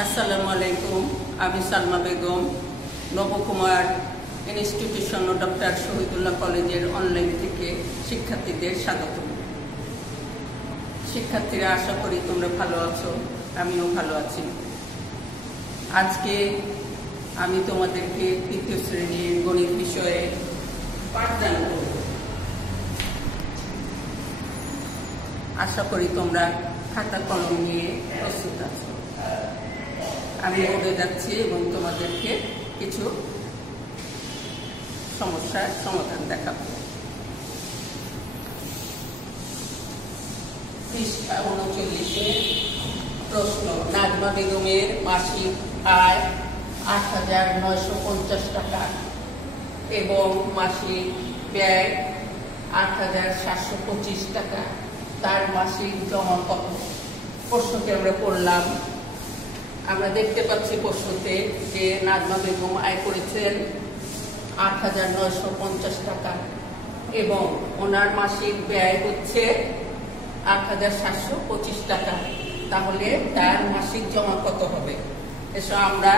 আসসালামু আলাইকুম। আমি সালমা বেগম, নবকুমার ইনস্টিটিউশন ও ডক্টর শহীদুল্লাহ কলেজের অনলাইন থেকে শিক্ষার্থীদের স্বাগত। শিক্ষার্থীরা, আশা করি তোমরা ভালো আছো, আমিও ভালো আছি। আজকে আমি তোমাদেরকে তৃতীয় শ্রেণীর গণিত বিষয়ে পাঠদান করব। আশা করি তোমরা খাতা কলম নিয়ে প্রস্তুত আছো। আমি বোর্ডে যাচ্ছি এবং তোমাদেরকে কিছু সমস্যার সমাধান দেখাবো। পৃষ্ঠা 39-এ প্রশ্ন, নাজমা বেগমের মাসিক আয় ৮,৯৫০ টাকা এবং মাসিক ব্যয় ৮,৭২৫ টাকা। তার মাসিক জমা কত? প্রশ্নটি আমরা পড়লাম। আমরা দেখতে পাচ্ছি প্রশ্নতে যে নাজমা বেগম আয় করেছেন ৮,৯৫০ টাকা এবং ওনার মাসিক ব্যয় হচ্ছে ৮,৭২৫ টাকা। তাহলে তার মাসিক জমা কত হবে? এসব আমরা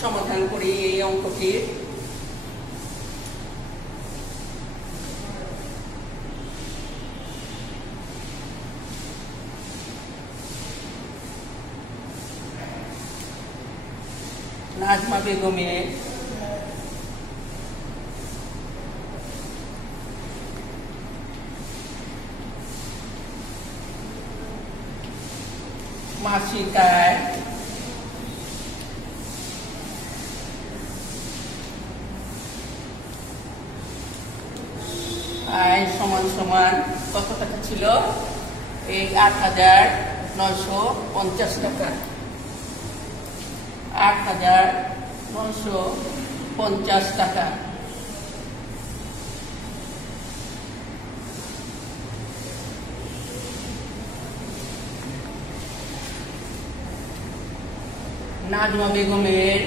সমাধান করি এই অঙ্কটির। নাজমা বেগমের মাসিক আয় সমান সমান কত টাকা ছিল? এই ৮,৯৫০ টাকা। ৮,৯৫০ টাকা। নাজমা বেগমের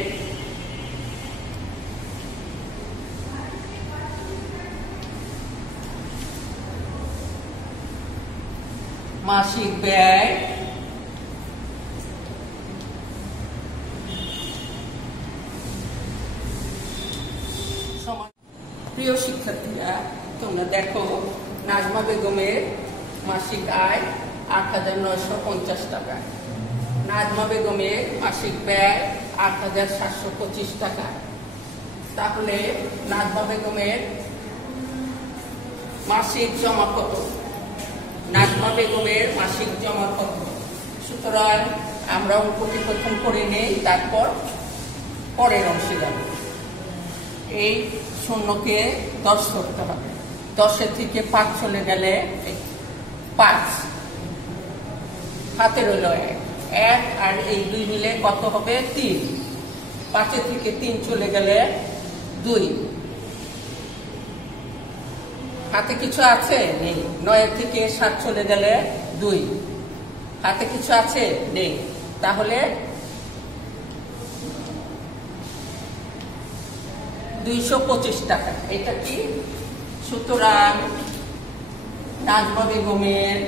মাসিক ব্যয় প্রিয় শিক্ষার্থীরা, তোমরা দেখো নাজমা বেগমের মাসিক আয় ৮,৯৫০ টাকা, নাজমা বেগমের মাসিক ব্যয় ৮,৭২৫ টাকা। তাহলে নাজমা বেগমের মাসিক জমা কত? নাজমা বেগমের মাসিক জমা কত? সুতরাং আমরা অঙ্কটি প্রথম করে নেই, তারপর পরের অংশে যাব। এই শূন্যকে 10 করতে হবে। 10 থেকে 5 চলে গেলে 5, হাতে রইল 1 আর এই 2 মিলে কত হবে? 3। 5 থেকে 3 চলে গেলে 2। হাতে কিছু আছে? নেই। 9 থেকে 7 চলে গেলে 2। হাতে কিছু আছে? নেই। তাহলে 225 টাকা। এটা কি? সুতরাং নাজমা বেগমের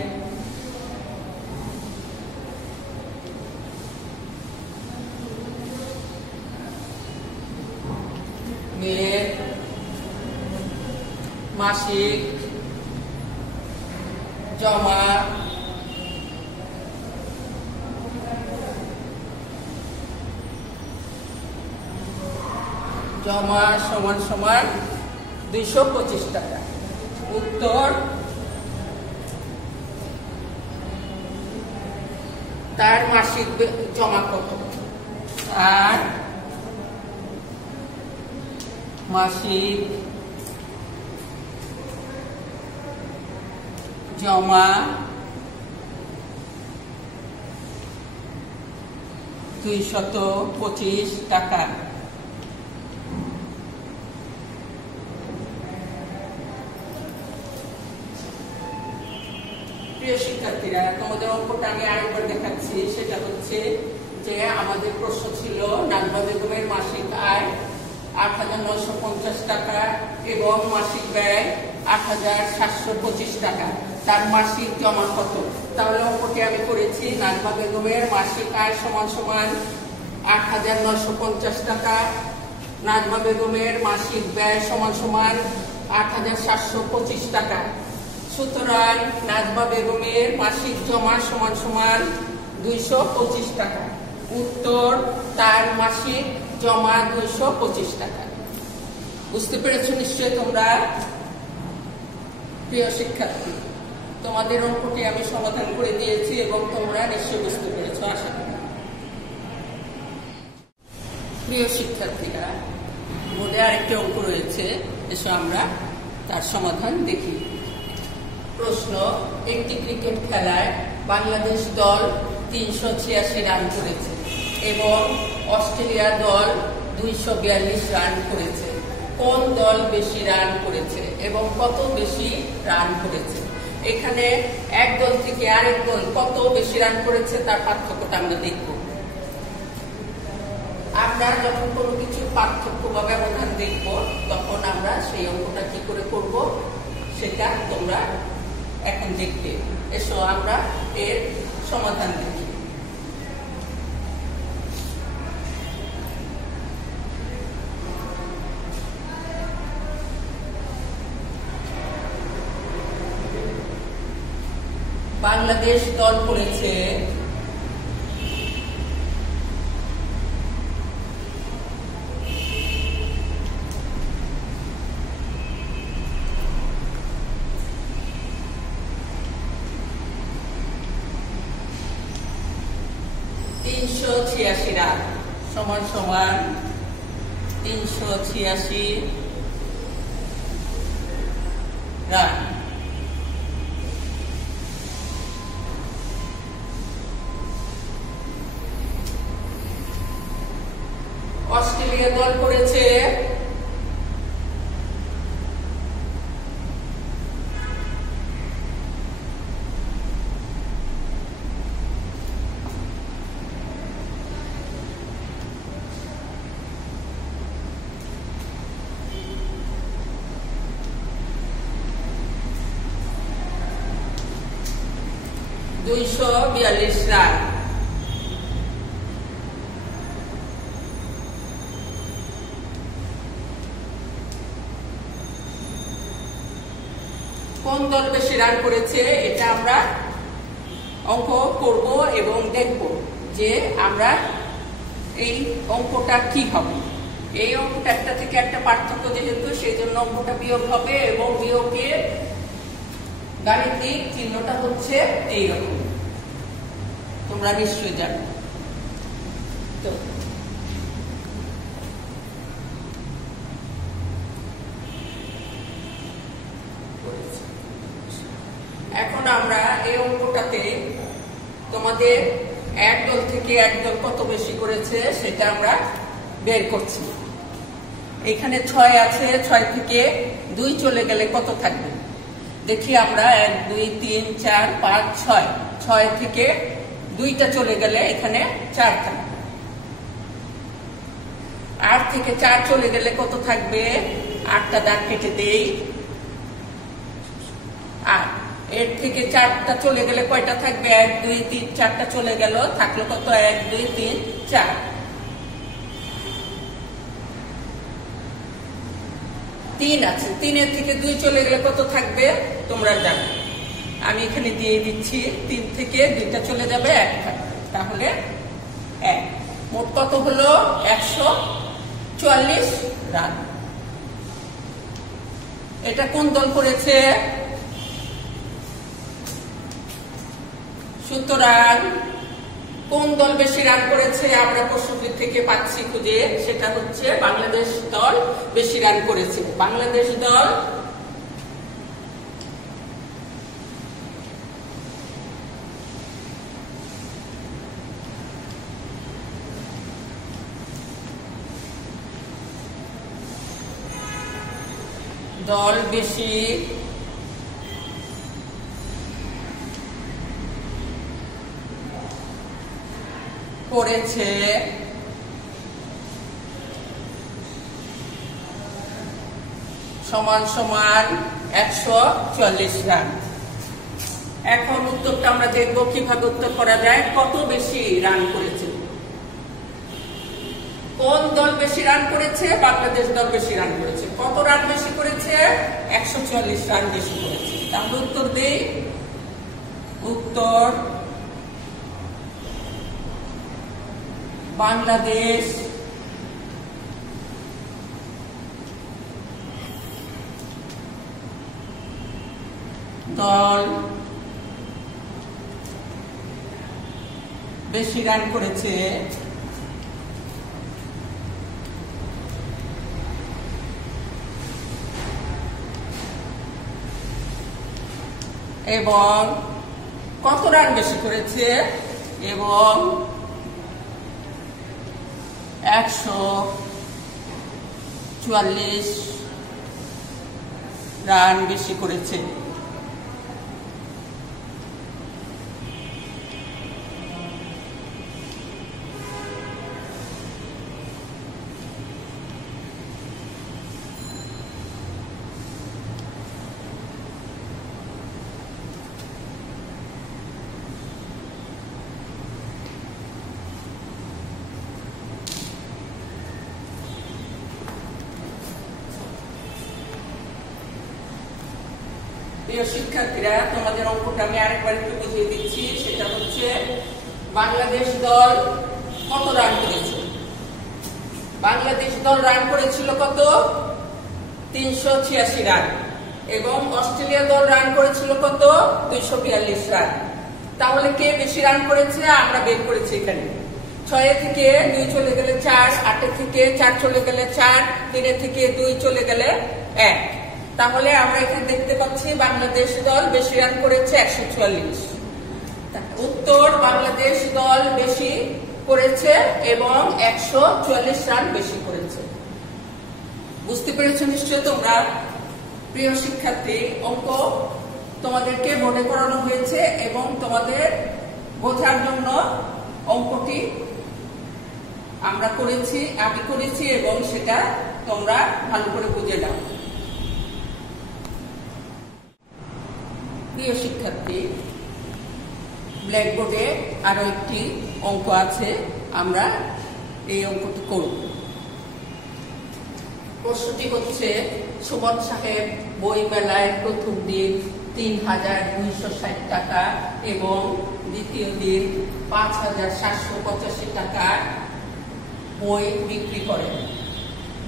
মাসিক জমা সমান সমান 225 টাকা। উত্তর, তার মাসিক জমা কত? তার মাসিক জমা 225 টাকা। প্রিয় শিক্ষার্থীরা, তোমাদের অঙ্কটা আমি আরেকবার দেখাচ্ছি। সেটা হচ্ছে যে আমাদের প্রশ্ন ছিল নাজমা বেগমের মাসিক আয় ৮,৯৫০ টাকা এবং মাসিক ব্যয় ৮,৭২৫ টাকা। তার মাসিক জমা কত? তাহলে অঙ্কটি আমি করেছি। নাজমা বেগমের মাসিক আয় সমান সমান 8,950 টাকা। নাজমা বেগমের মাসিক ব্যয় সমান সমান 8,725 টাকা। সুতরাং নাজমা বেগমের মাসিক জমা সমান সমান 225 টাকা। উত্তর, তার মাসিক জমা 225 টাকা। বুঝতে পেরেছো নিশ্চয়ই তোমরা? প্রিয় শিক্ষার্থী, তোমাদের অঙ্কটি আমি সমাধান করে দিয়েছি এবং তোমরা নিশ্চয়ই বুঝতে পেরেছো আশা করি। প্রিয় শিক্ষার্থীরা, বোর্ডে আরেকটি অঙ্ক রয়েছে, এসো আমরা তার সমাধান দেখি। প্রশ্ন: একটি ক্রিকেট খেলায় বাংলাদেশ দল 386 রান করেছে এবং অস্ট্রেলিয়া দল 242 রান করেছে। কোন দল বেশি রান করেছে এবং কত বেশি রান করেছে? এখানে এক দল থেকে আরেক দল কত বেশি রান করেছে তার পার্থক্যটা আমরা দেখব। আমরা যখন কোনো কিছু পার্থক্য বা ব্যবধান দেখব, তখন আমরা সেই অঙ্কটা কি করে করব সেটা তোমরা এখন দেখবে। এসো আমরা এর সমাধান দেখি। বাংলাদেশ দল করেছে 386 রান সমান সমান 386 রান। অস্ট্রেলিয়া দল করেছে 242 রান। কোন দল বেশি রান করেছে এটা আমরা অঙ্ক করব এবং দেখব যে আমরা এই অঙ্কটা কি হবে। এই অঙ্কটা একটা থেকে একটা পার্থক্য যেহেতু, সেই জন্য অঙ্কটা বিয়োগ হবে এবং বিয়োগের গাণিতিক চিহ্নটা হচ্ছে এইরকম, তোমরা নিশ্চয়ই জানো। তো এখন আমরা এই অঙ্কটাতে তোমাদের এক দল থেকে এক দল কত বেশি করেছে সেটা আমরা বের করছি। এখানে 6 আছে, 6 থেকে 2 চলে গেলে কত থাকবে দেখি আমরা। 1 2 3 4 5 6, 6 থেকে 2টা চলে গেলে এখানে 4 থাকবে। 8 থেকে 4 চলে গেলে কত থাকবে? 8টা দাগ কেটে দেই। 8 এর থেকে 4টা চলে গেলে কয়টা থাকবে? 1 2 3 4টা চলে গেল, থাকলো কত? 1 2 3 4। 3 আছে, 3 এর থেকে 2 চলে গেলে কত থাকবে তোমরা জানো। আমি এখানে দিয়ে দিচ্ছি, 3 থেকে 2টা চলে যাবে, 1 থাকবে, তাহলে 1। মোট কত হলো? 144 রান। এটা কোন দল করেছে? সুতরাং কোন দল বেশি রান করেছে আমরা প্রশ্নটি থেকে পাচ্ছি খুঁজে, সেটা হচ্ছে বাংলাদেশ দল বেশি রান করেছে। বাংলাদেশ দল বেশি করেছে সমান সমান 144 রান। এখন উত্তরটা আমরা দেখব কিভাবে উত্তর করা যায়। কত বেশি রান করেছে কোন দল বেশি রান করেছে? বাংলাদেশ দল বেশি রান করেছে। কত রান বেশি করেছে? 144 রান বেশি করেছে। তাহলে উত্তর দেই, উত্তর বাংলাদেশ দল বেশি রান করেছে এবং কত রান বেশি করেছে? এবং 144 রান বেশি করেছে। প্রিয় শিক্ষার্থীরা, তোমাদের অঙ্কটা আমি আরেকবার একটু বুঝিয়ে দিচ্ছি। সেটা হচ্ছে বাংলাদেশ দল কত রান করেছে? বাংলাদেশ দল রান করেছিল কত? 386 রান। এবং অস্ট্রেলিয়া দল রান করেছিল কত? 242 রান। তাহলে কে বেশি রান করেছে আমরা বের করেছি এখানে। 6 থেকে 2 চলে গেলে 4, 8 থেকে 4 চলে গেলে 4, 3 থেকে 2 চলে গেলে 1। তাহলে আমরা এখানে দেখতে পাচ্ছি বাংলাদেশ দল বেশি রান করেছে 144। উত্তর বাংলাদেশ দল বেশি করেছে এবং 144 রান বেশি করেছে। বুঝতে পেরেছো নিশ্চয়ই তোমরা? প্রিয় শিক্ষার্থী, অঙ্ক তোমাদেরকে বোর্ডে করানো হয়েছে এবং তোমাদের বোঝার জন্য অঙ্কটি আমি করেছি এবং সেটা তোমরা ভালো করে বুঝে নাও। প্রিয় শিক্ষার্থী, ব্ল্যাকবোর্ডে আরো একটি অঙ্ক আছে, আমরা এই অঙ্কটি করব। প্রশ্নটি হচ্ছে, সুমন সাহেব বই মেলায় প্রথম দিন ৩,২৬০ টাকা এবং দ্বিতীয় দিন ৫,৭৮৫ টাকার বই বিক্রি করেন।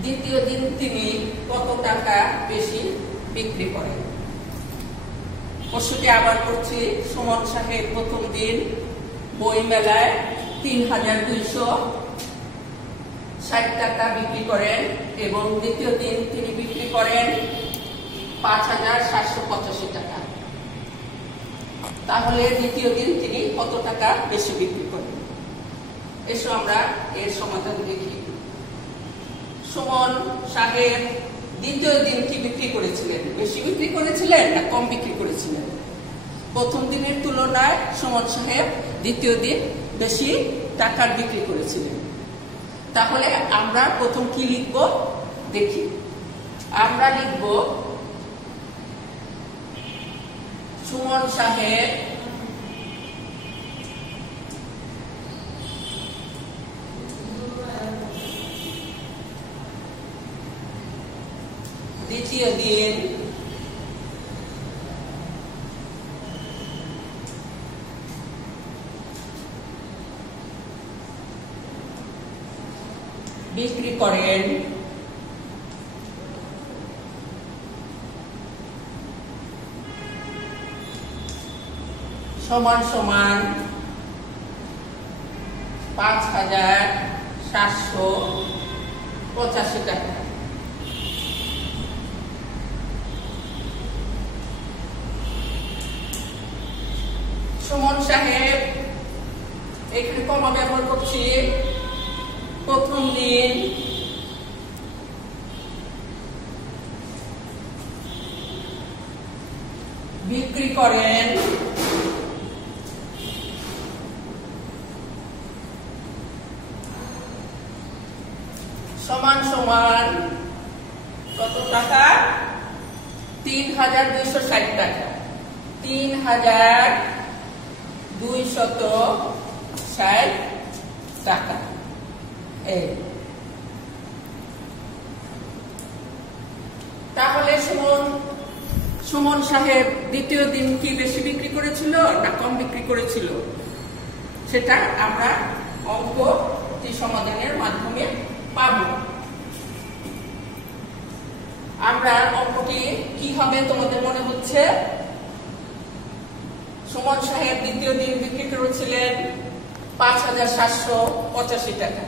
দ্বিতীয় দিন তিনি কত টাকা বেশি বিক্রি করেন? প্রশ্নটি আবার করছি। সুমন সাহেব প্রথম দিন বই মেলায় ৩,২৬০ টাকা বিক্রি করেন এবং দ্বিতীয় দিন তিনি বিক্রি করেন ৫,৭৮৫ টাকা। তাহলে দ্বিতীয় দিন তিনি কত টাকা বেশি বিক্রি করেন? এসো আমরা এর সমাধান দেখি। সুমন সাহেব দ্বিতীয় দিন কি বিক্রি করেছিলেন? বেশি বিক্রি করেছিলেন না কম বিক্রি করেছিলেন? প্রথম দিনের তুলনায় সুমন সাহেব দ্বিতীয় দিন বেশি টাকার বিক্রি করেছিলেন। তাহলে আমরা প্রথম কি লিখব দেখি। আমরা লিখব সুমন সাহেব দ্বিতীয় দিন বিক্রি করেন সমান সমান ৫,৭৮৫ টাকা। সুমন সাহেব, এখানে কমা ব্যবহার করছি, প্রথম দিন বিক্রি করেন সমান সমান কত টাকা? ৩,২৬০ টাকা। ৩,২৬০ টাকা। এই সুমন সাহেব দ্বিতীয় দিন কি বেশি বিক্রি করেছিল না কম বিক্রি করেছিল, সেটা আমরা অঙ্কটি সমাধানের মাধ্যমে পাব। আমরা অঙ্কটি কি হবে তোমাদের মনে হচ্ছে? সুমন সাহেব দ্বিতীয় দিন বিক্রি করেছিলেন ৫,৭৮৫ টাকা,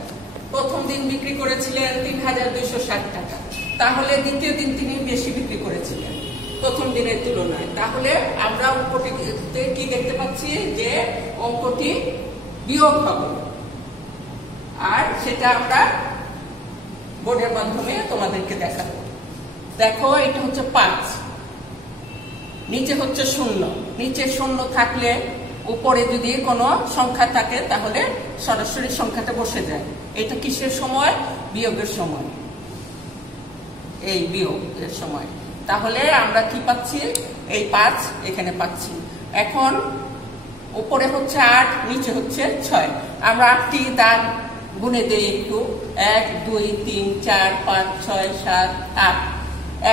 প্রথম দিন বিক্রি করেছিলেন ৩,২৬০ টাকা, তাহলে দ্বিতীয় দিন তিনি বেশি বিক্রি করেছিলেন প্রথম দিনের তুলনায়। তাহলে আমরা অঙ্কটিতে কি দেখতে পাচ্ছি যে অঙ্কটি বিয়োগ হবে, আর সেটা আমরা বোর্ডের মাধ্যমে তোমাদেরকে দেখাবো। দেখো, এটা হচ্ছে ৫, নিচে হচ্ছে 0। নিচে 0 থাকলে উপরে যদি কোনো সংখ্যা থাকে তাহলে সরাসরি সংখ্যাটা বসে যায়। এটা কিসের সময়? বিয়োগের সময়, এই বিয়োগের সময়। তাহলে আমরা কি পাচ্ছি? এই ৫ এখানে পাচ্ছি। এখন উপরে হচ্ছে ৮, নিচে হচ্ছে ৬। আমরা ৮টি দাগ গুনে দেই একটু। ১ ২ ৩ ৪ ৫ ৬ ৭ ৮,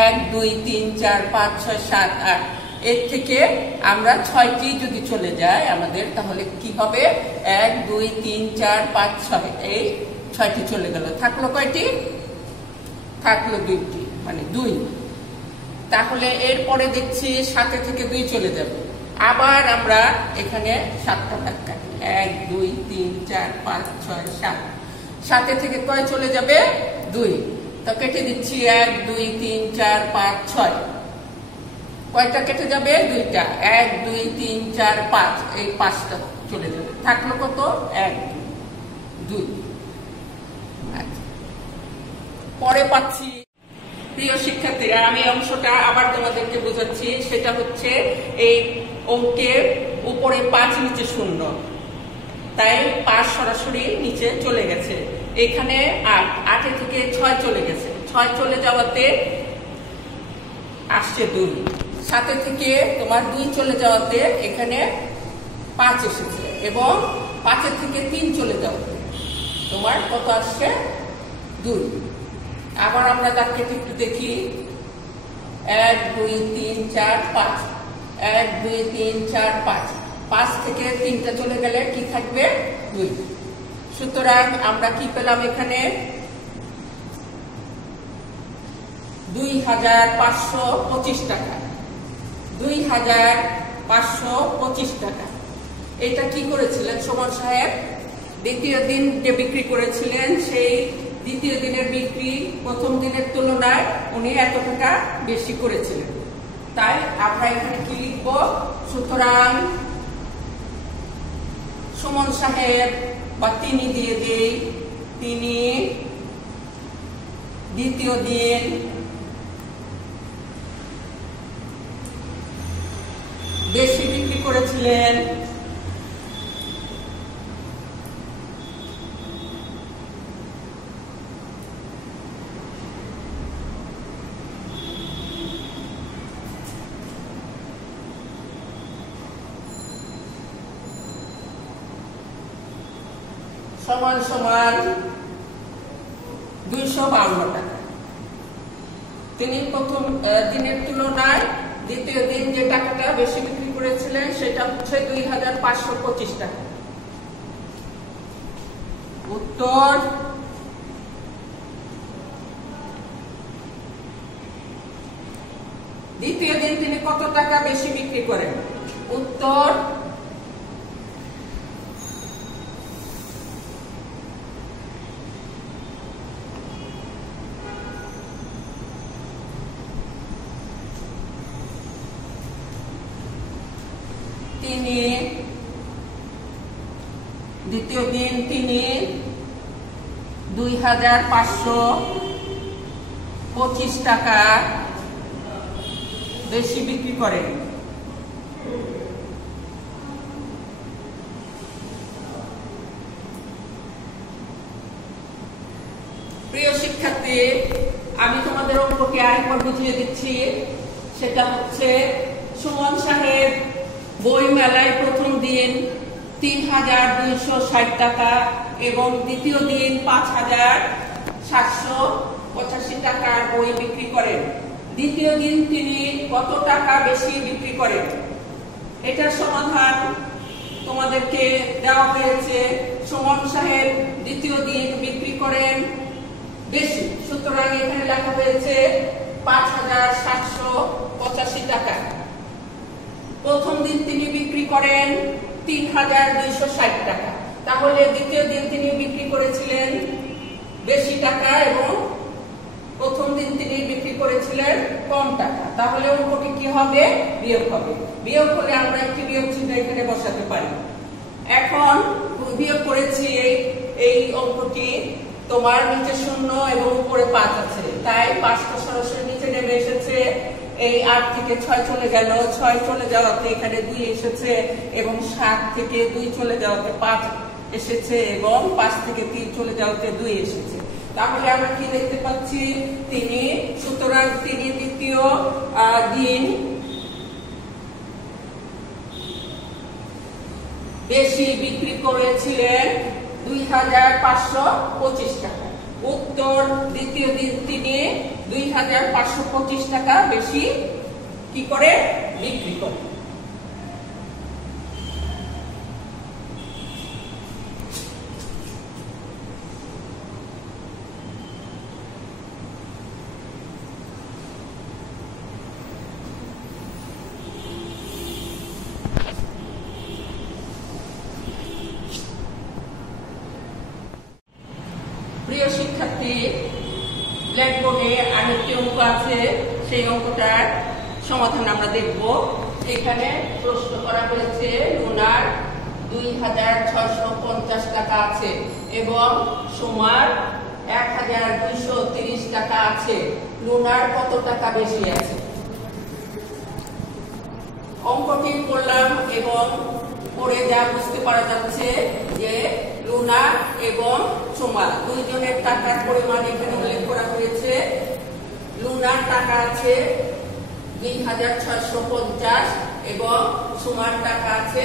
১ ২ ৩ ৪ ৫ ৬ ৭ ৮। এর থেকে আমরা ৬টি যদি চলে যায় আমাদের, তাহলে কি হবে? ১ ২ ৩ ৪ ৫ ৬, এই ৬টি চলে গেল। থাকলো কয়টি? থাকলো ২টি, মানে ২। তাহলে এরপরে দেখছি ৭ থেকে ২ চলে যাবে। আবার আমরা এখানে ৭টা দাগ কাটি। ১ ২ ৩ ৪ ৫ ৬ ৭। ৭ থেকে কয় চলে যাবে? ২। তো কেটে দিচ্ছি ১ ২ ৩ ৪ ৫ ৬। কয়টা কেটে যাবে? ২টা। ১ ২ ৩ ৪ ৫, এই ৫টা চলে যাবে। থাকলো কত? ১ ২। পরে পাচ্ছি, প্রিয় শিক্ষার্থীরা, আমি অংশটা আবার তোমাদেরকে বোঝাচ্ছি। সেটা হচ্ছে এই অঙ্কের উপরে ৫, নিচে 0, তাই ৫ সরাসরি নিচে চলে গেছে। এখানে ৮, ৮ থেকে ৬ চলে গেছে। ৬ চলে যাওয়াতে আসছে ২। ৭ থেকে তোমার ২ চলে যাওয়াতে এখানে ৫ এসেছে, এবং ৫ থেকে ৩ চলে যাওয়াতে তোমার কত আসছে? ২। আবার আমরা দাগ কেটে একটু দেখি। ১ ২ ৩ ৪ ৫, ১ ২ ৩ ৪ ৫। ৫ থেকে ৩টা চলে গেলে কি থাকবে? ২। সুতরাং আমরা কি পেলাম এখানে? ২,৫২৫ টাকা। ২,৫২৫ টাকা। এটা কি করেছিলেন সুমন সাহেব? দ্বিতীয় দিন যে বিক্রি করেছিলেন, সেই দ্বিতীয় দিনের বিক্রি প্রথম দিনের তুলনায় উনি এত টাকা বেশি করেছিলেন। তাই আমরা এখানে কি লিখব? সুতরাং সুমন সাহেব, বা তিনি দিয়ে দেই, তিনি দ্বিতীয় দিন বেশি বিক্রি করেছিলেন সমান সমান ২৫২ টাকা। তিনি প্রথম দিনের তুলনায় দ্বিতীয় দিন যে টাকাটা বেশি বিক্রি করেছিলেন সেটা হচ্ছে ২,৫২৫ টাকা। উত্তর দ্বিতীয় দিন তিনি কত টাকা বেশি বিক্রি করেন? উত্তর দ্বিতীয় দিন তিনি ২,৫২৫ টাকা বেশি বিক্রি করেন। প্রিয় শিক্ষার্থী, আমি তোমাদের অঙ্কটি আরেকবার বুঝিয়ে দিচ্ছি। সেটা হচ্ছে সুমন সাহেব বই মেলায় প্রথম দিন ৩,২৬০ টাকা এবং দ্বিতীয় দিন ৫,৭৮৫ টাকার বই বিক্রি করেন। দ্বিতীয় দিন তিনি কত টাকা বেশি বিক্রি করেন। এটার সমাধান তোমাদেরকে দেওয়া হয়েছে। সুমন সাহেব দ্বিতীয় দিন বিক্রি করেন বেশি, সুতরাং এখানে লেখা হয়েছে ৫,৭৮৫ টাকা। প্রথম দিন তিনি বিক্রি করেন ৩,২৬০ টাকা, তাহলে দ্বিতীয় দিন তিনি বিক্রি করেছিলেন বেশি টাকা এবং প্রথম দিন তিনি বিক্রি করেছিলেন কম টাকা। তাহলে অঙ্কটি কি হবে? বিয়োগ হবে। বিয়োগ হলে আমরা একটি বিয়োগ চিহ্ন এখানে বসাতে পারি। এখন বিয়োগ করেছি এই অঙ্কটি, তোমার নিচে 0 এবং উপরে 5 আছে, তাই 5টা সরাসরি নিচে নেমে এসেছে। এই 8 থেকে 6 চলে গেল, 6 চলে যাওয়াতে এখানে 2 এসেছে এবং 7 থেকে 2 চলে যাওয়াতে 5 এসেছে এবং 5 থেকে 3 চলে যাওয়াতে 2 এসেছে। তাহলে আমরা কি দেখতে পাচ্ছি? সুতরাং তিনি দ্বিতীয় দিন বেশি বিক্রি করেছিলেন 2,525 টাকা। উত্তর, দ্বিতীয় দিন তিনি 2,525 টাকা বেশি কি করে বিক্রি করেন। প্রিয় শিক্ষার্থী, ব্ল্যাকবোর্ডে আরেকটি অঙ্ক আছে, সেই অঙ্কটার সমাধান আমরা দেখব। এখানে প্রশ্ন করা হয়েছে লুনার 2,650 টাকা আছে এবং সোমার 1,230 টাকা আছে। লুনার কত টাকা বেশি আছে? অঙ্কটি করলাম এবং পরে যা বুঝতে পারা যাচ্ছে যে লুনা এবং সোমা দুইজনের টাকার পরিমাণ এখানে উল্লেখ করা হয়েছে। লুনার টাকা আছে 2,650 এবং সোমার টাকা আছে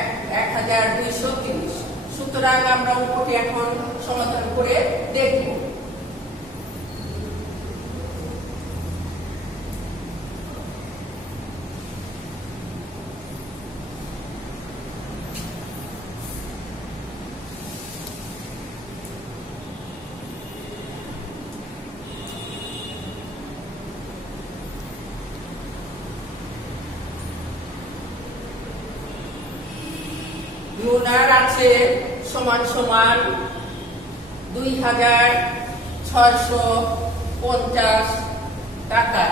1,230। সুতরাং আমরা অঙ্কটি এখন সমাধান করে দেখব। লুনার আছে সমান সমান 2,650 টাকা।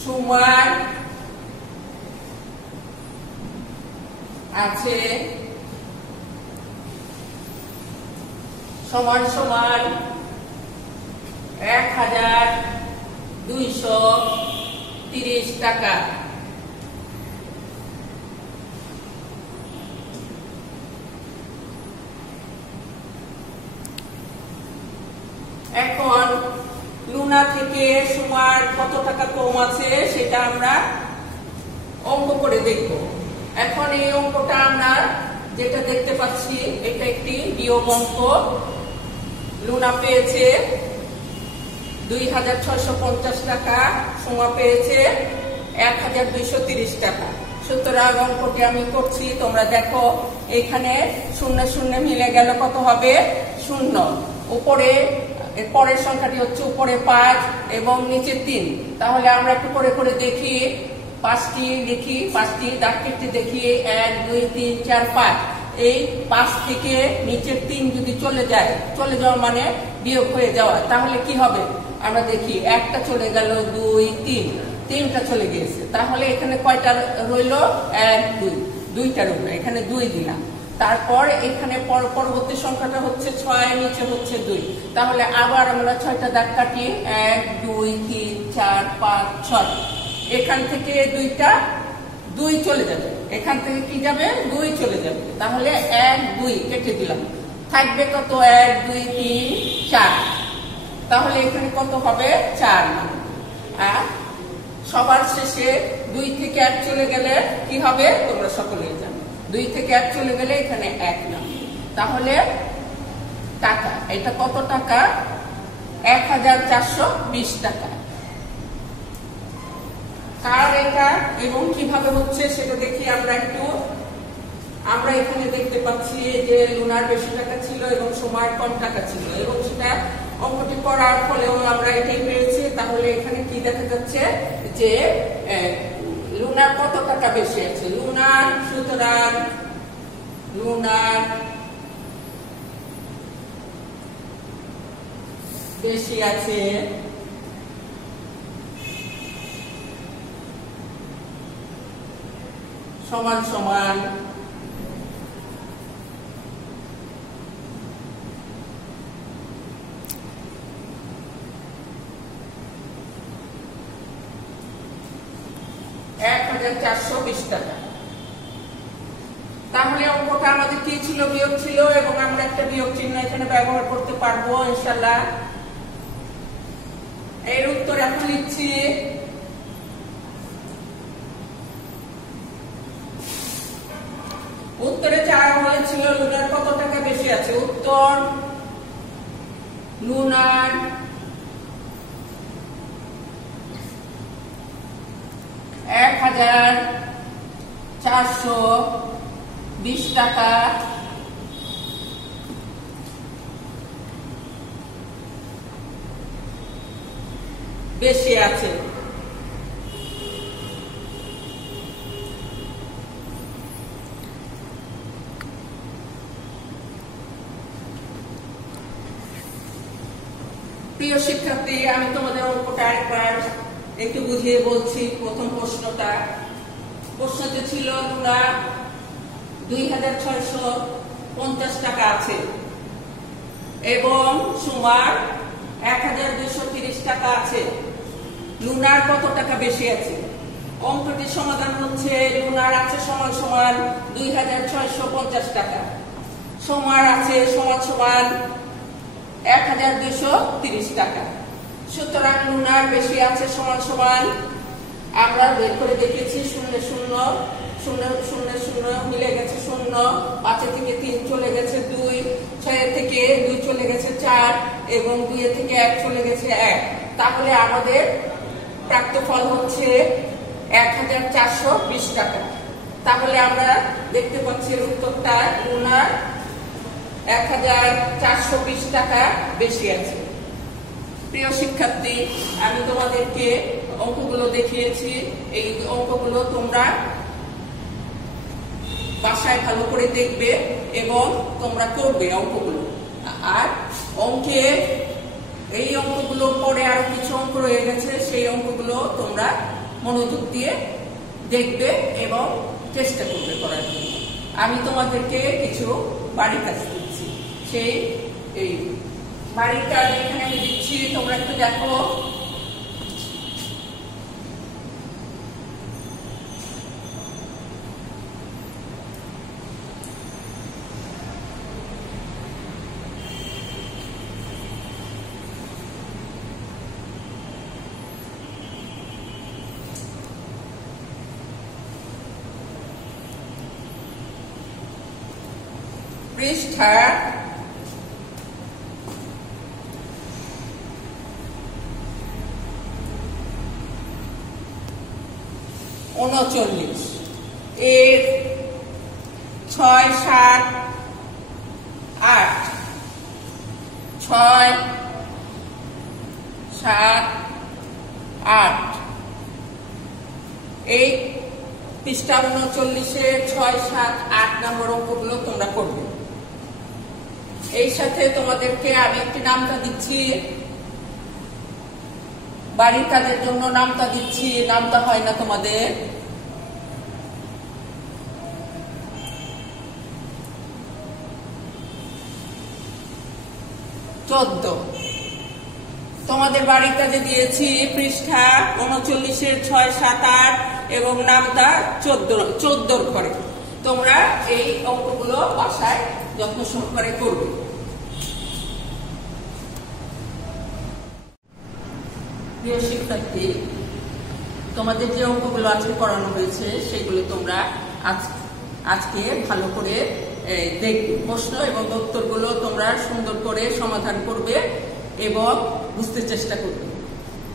সুমার আছে সমান সমান 1,230 টাকা। এখন লুনা থেকে সুমার কত টাকা কম আছে সেটা আমরা অঙ্ক করে দেখব। এখন এই অঙ্কটা আমরা যেটা দেখতে পাচ্ছি এটা একটি বিয়োগ অঙ্ক। লুনা পেয়েছে 2,650 টাকা, সুমা পেয়েছে 1,230 টাকা। সুতরাং অঙ্কটি আমি করছি, তোমরা দেখো এখানে 0 0 মিলে গেল, কত হবে? 0। উপরে পরের সংখ্যাটি হচ্ছে উপরে 5 এবং নিচে 3। তাহলে আমরা একটু করে করে দেখি, 5টি দেখি, 5টি দাগটি দেখি, 1 2 3 4 5। এই 5 থেকে নিচের 3 যদি চলে যাওয়া মানে বিয়োগ হয়ে যাওয়া, তাহলে কি হবে আমরা দেখি। একটা চলে গেল, 2 3, 3টা চলে গিয়েছে। তাহলে এখানে কয়টা রইল? 1 2, 2টা রইল, এখানে 2 দিলাম। তারপর এখানে পরবর্তী সংখ্যাটা হচ্ছে 6, নিচে হচ্ছে 2। তাহলে আবার আমরা 6টা দাগ কাটি, 1 2 3 4 5 6। এখান থেকে 2 চলে যাবে, এখান থেকে কি যাবে? 2 চলে যাবে। তাহলে 1 2 কেটে দিলাম, থাকবে কত? 1 2 3 4। তাহলে এখানে কত হবে? 4 নাম। আর সবার শেষে 2 থেকে 1 চলে গেলে কি হবে? তোমরা সকলেই জানো, 2 থেকে 1 চলে গেলে এখানে 1 নাম। তাহলে টাকা। এটা কত টাকা? 1420 টাকা। কার এটা এবং কিভাবে হচ্ছে সেটা দেখি আমরা একটু। আমরা এখানে দেখতে পাচ্ছি যে লুনার বেশি টাকা ছিল এবং সময়ের কম টাকা ছিল, এবং সেটা অঙ্কটি করার ফলেও আমরা এটাই পেয়েছি। তাহলে এখানে কি দেখা যাচ্ছে যে লুনার কত টাকা বেশি আছে? লুনার, সুতরাং লুনার বেশি আছে সমান সমান 1420 টাকা। তাহলে অঙ্কটা আমাদের কি ছিল? বিয়োগ ছিল, এবং আমরা একটা বিয়োগ চিহ্ন এখানে ব্যবহার করতে পারবো ইনশাআল্লাহ। এর উত্তর এখন লিখছি। উত্তরে চাওয়া হয়েছিল লুনার কত টাকা বেশি আছে। উত্তর লুনার 1420 টাকা বেশি আছে। প্রিয় শিক্ষার্থী, আমি তোমাদের অঙ্কটা আরেকবার একটু বুঝিয়ে বলছি। প্রথম প্রশ্নতে ছিল লুনা 2650 টাকা আছে এবং সুমার 1230 টাকা আছে। লুনার কত টাকা বেশি আছে? অঙ্কটির সমাধান হচ্ছে লুনার আছে সমান সমান 2650 টাকা, সুমার আছে সমান সমান 1230 টাকা। সুতরাং লুনার বেশি আছে সমান সমান, আমরা বের করে দেখেছি, 0 0 0 0 0 মিলে গেছে 0, 5 থেকে 3 চলে গেছে 2, 6 থেকে 2 চলে গেছে 4 এবং 2 থেকে 1 চলে গেছে 1। তাহলে আমাদের প্রাপ্ত ফল হচ্ছে 1420 টাকা। তাহলে আমরা দেখতে পাচ্ছি উত্তরটা লুনার 1420 টাকা বেশি আছে। প্রিয় শিক্ষার্থী, আমি তোমাদেরকে অঙ্কগুলো দেখিয়েছি। এই অঙ্কগুলো তোমরা বাসায় ভালো করে দেখবে এবং তোমরা করবে অঙ্কগুলো। আর অঙ্কে এই অঙ্কগুলো পরে আরো কিছু অঙ্ক রয়ে গেছে, সেই অঙ্কগুলো তোমরা মনোযোগ দিয়ে দেখবে এবং চেষ্টা করবে করার জন্য। আমি তোমাদেরকে কিছু বাড়ির কাজ দিচ্ছি, সেই এই বাড়ির কাজ এখানে আমি দিচ্ছি, তোমরা একটু দেখো। পৃষ্ঠা 39 এর 6 7 8 6 7 8 এই পৃষ্ঠা 39-এর 6 7 8 নম্বর অঙ্কগুলো তোমরা করবে। এই সাথে তোমাদেরকে আমি একটি নামতা দিচ্ছি, বাড়ির কাজের জন্য নামতা দিচ্ছি। নামতা হয় না তোমাদের, তোমাদের বাড়ির কাজে দিয়েছি পৃষ্ঠা 39-এর 6 7 8 এবং নামতা 14 ঘরে। তোমরা এই অঙ্কগুলো বাসায় যত্ন সহকারে করবে। প্রিয় শিক্ষার্থী, তোমাদের যে অঙ্কগুলো আজকে করানো হয়েছে সেগুলো তোমরা আজকে ভালো করে দেখবে, প্রশ্ন এবং উত্তরগুলো তোমরা সুন্দর করে সমাধান করবে এবং বুঝতে চেষ্টা করবে,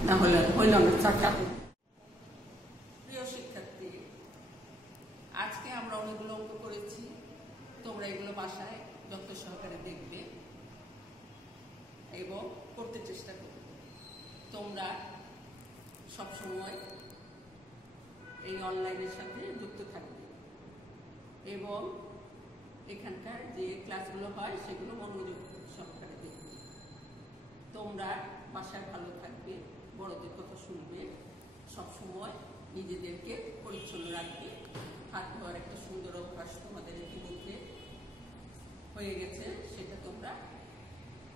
না হলে হইল না চাকা। প্রিয় শিক্ষার্থী, আজকে আমরা অনেকগুলো অঙ্ক করেছি, তোমরা এগুলো বাসায় যত্ন সহকারে দেখবে এবং করতে চেষ্টা করবে। তোমরা সবসময় এই অনলাইনের সাথে যুক্ত থাকবে এবং এখানকার যে ক্লাসগুলো হয় সেগুলো মনোযোগ সহকারে দেখবে। তোমরা বাসায় ভালো থাকবে, বড়দের কথা শুনবে, সবসময় নিজেদেরকে পরিচ্ছন্ন রাখবে। হাত ধোয়ার একটা সুন্দর অভ্যাস তোমাদের ইতিমধ্যে হয়ে গেছে, সেটা তোমরা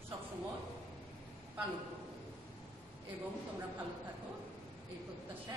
সবসময় পালন করবে এবং তোমরা ভালো থাকো এই প্রত্যাশা।